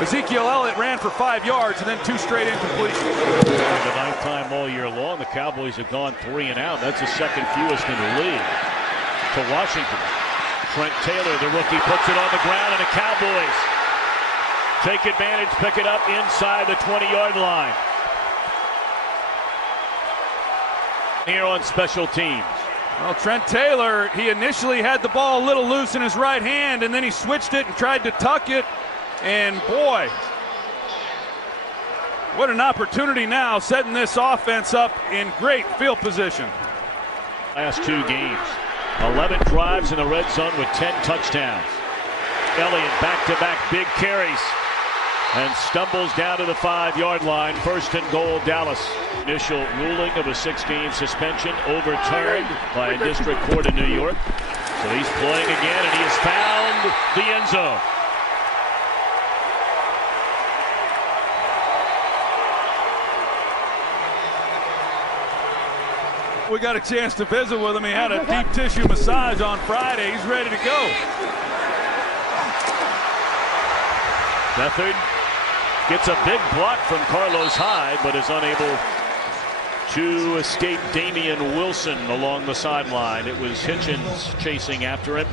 Ezekiel Elliott ran for 5 yards and then 2 straight incompletions. For the 9th time all year long, the Cowboys have gone 3 and out. That's the second fewest in the league to Washington. Trent Taylor, the rookie, puts it on the ground, and the Cowboys take advantage, pick it up inside the 20-yard line. Here on special teams. Well, Trent Taylor, he initially had the ball a little loose in his right hand, and then he switched it and tried to tuck it. And boy, what an opportunity now, setting this offense up in great field position. Last 2 games, 11 drives in the red zone with 10 touchdowns. Elliott back-to-back big carries and stumbles down to the 5-yard line. 1st and goal, Dallas. Initial ruling of a 6-game suspension overturned by a district court in New York. So he's playing again, and he has found the end zone. We got a chance to visit with him. He had a deep tissue massage on Friday. He's ready to go. Beathard gets a big block from Carlos Hyde, but is unable to escape Damian Wilson along the sideline. It was Hitchens chasing after him.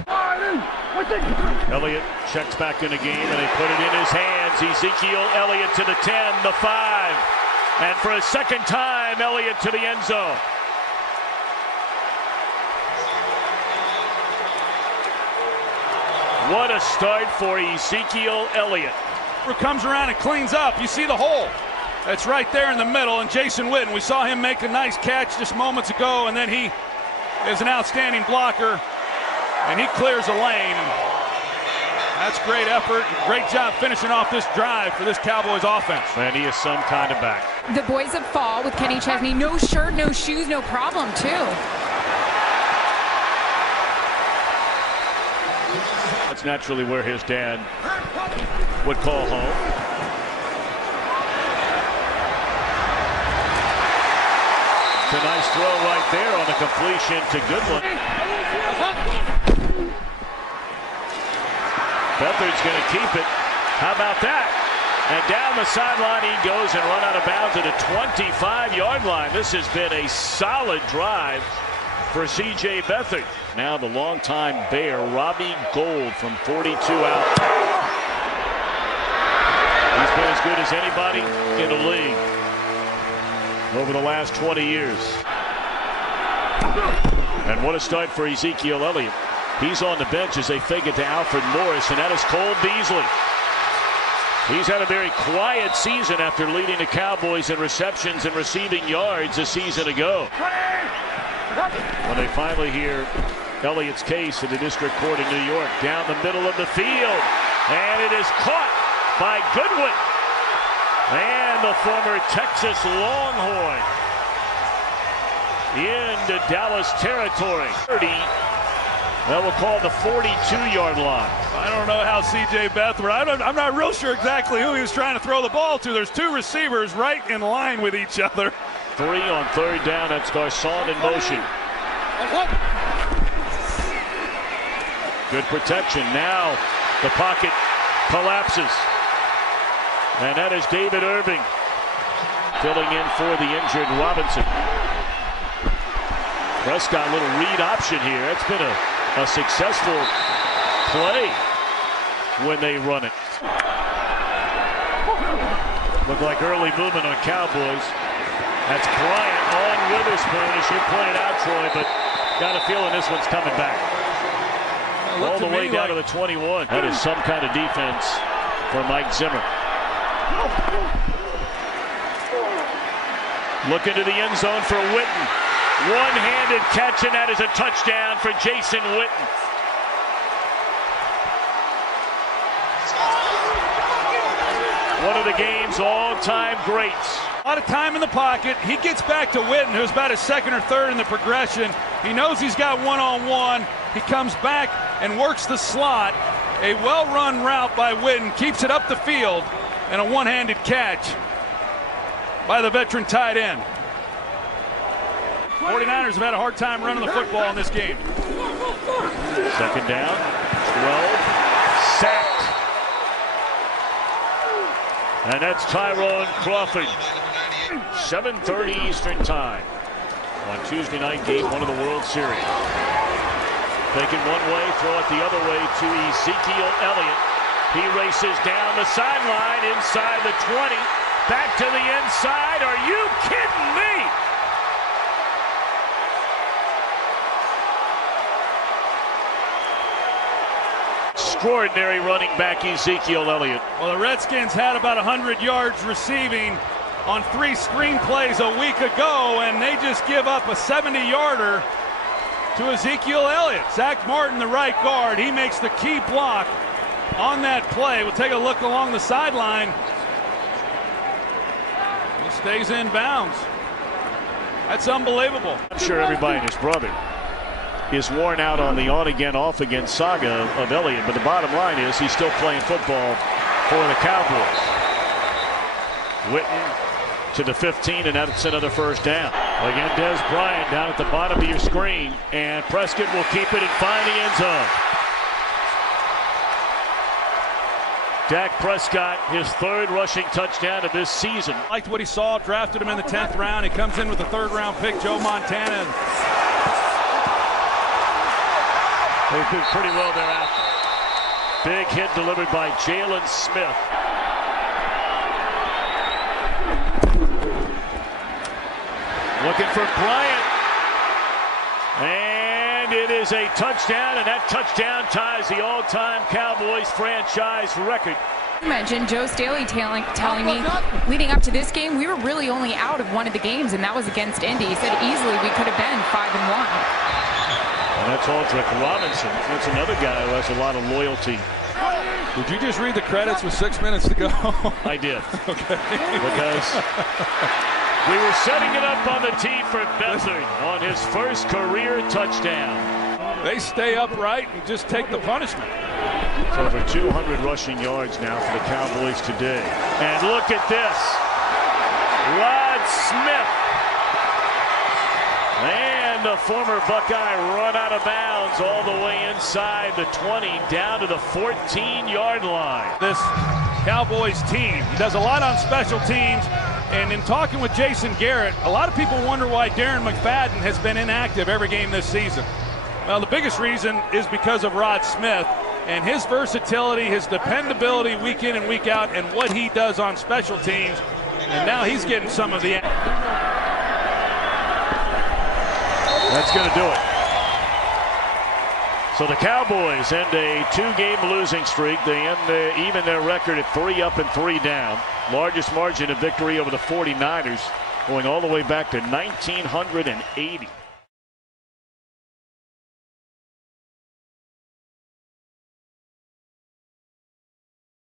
Elliott checks back in the game, and they put it in his hands. Ezekiel Elliott to the 10, the 5. And for a second time, Elliott to the end zone. What a start for Ezekiel Elliott. Comes around and cleans up. You see the hole. That's right there in the middle. And Jason Witten, we saw him make a nice catch just moments ago, and then he is an outstanding blocker, and he clears a lane. That's great effort. Great job finishing off this drive for this Cowboys offense. And he is some kind of back. The boys that fall with Kenny Chesney. No shirt, no shoes, no problem, too. That's naturally where his dad would call home. It's a nice throw right there on the completion to Goodwin. Beathard's going to keep it. How about that? And down the sideline he goes and run out of bounds at a 25-yard line. This has been a solid drive for C.J. Beathard. Now the longtime Bear, Robbie Gould, from 42 out. He's been as good as anybody in the league over the last 20 years. And what a start for Ezekiel Elliott. He's on the bench as they fake it to Alfred Morris, and that is Cole Beasley. He's had a very quiet season after leading the Cowboys in receptions and receiving yards a season ago. When they finally hear Elliott's case in the district court in New York, down the middle of the field, and it is caught by Goodwin, and the former Texas Longhorn into Dallas territory. 30, that we'll call the 42-yard line. I don't know how C.J. Beathard, I'm not real sure exactly who he was trying to throw the ball to. There's 2 receivers right in line with each other. 3 on 3rd down. That's Garcon in motion. Good protection. Now the pocket collapses. And that is David Irving filling in for the injured Robinson. Prescott, a little read option here. It's been a successful play when they run it. Look like early movement on Cowboys. That's Bryant on Witherspoon, as you pointed out, Troy, but got a feeling this one's coming back. All the way down to the 21. That is some kind of defense for Mike Zimmer. Look into the end zone for Witten. One-handed catch, and that is a touchdown for Jason Witten. One of the game's all-time greats. A lot of time in the pocket. He gets back to Witten, who's about his 2nd or 3rd in the progression. He knows he's got one-on-one. He comes back and works the slot. A well-run route by Witten, keeps it up the field, and a one-handed catch by the veteran tight end. 49ers have had a hard time running the football in this game. 2nd down, 12, sacked. And that's Tyrone Crawford. 7:30 Eastern time on Tuesday night, game 1 of the World Series. Taking one way, throw it the other way to Ezekiel Elliott. He races down the sideline inside the 20. Back to the inside. Are you kidding me? Extraordinary running back Ezekiel Elliott. Well, the Redskins had about 100 yards receiving on 3 screen plays a week ago, and they just give up a 70-yarder to Ezekiel Elliott. Zach Martin, the right guard, he makes the key block on that play. We'll take a look along the sideline. He stays in bounds. That's unbelievable. I'm sure everybody and his brother is worn out on the on-again, off-again saga of Elliott, but the bottom line is he's still playing football for the Cowboys. Witten to the 15, and that's another first down. Again, Des Bryant down at the bottom of your screen, and Prescott will keep it and find the end zone. Dak Prescott, his 3rd rushing touchdown of this season. Liked what he saw, drafted him in the 10th round. He comes in with the 3rd round pick, Joe Montana. They did pretty well thereafter. Big hit delivered by Jalen Smith. Looking for Bryant. And it is a touchdown, and that touchdown ties the all-time Cowboys franchise record. You mentioned Joe Staley telling me leading up to this game, we were really only out of one of the games, and that was against Indy. He said easily we could have been 5-1. And that's Aldrick Robinson. That's another guy who has a lot of loyalty. Did you just read the credits with 6 minutes to go? I did. Okay. Because we were setting it up on the tee for Beathard on his first career touchdown. They stay upright and just take the punishment. It's over 200 rushing yards now for the Cowboys today. And look at this. Rod Smith. And the former Buckeye run out of bounds all the way inside the 20 down to the 14-yard line. This Cowboys team, he does a lot on special teams. And in talking with Jason Garrett, a lot of people wonder why Darren McFadden has been inactive every game this season. Well, the biggest reason is because of Rod Smith and his versatility, his dependability week in and week out, and what he does on special teams. And now he's getting some of the... That's going to do it. So the Cowboys end a 2-game losing streak. They end even their record at 3 up and 3 down. Largest margin of victory over the 49ers, going all the way back to 1980.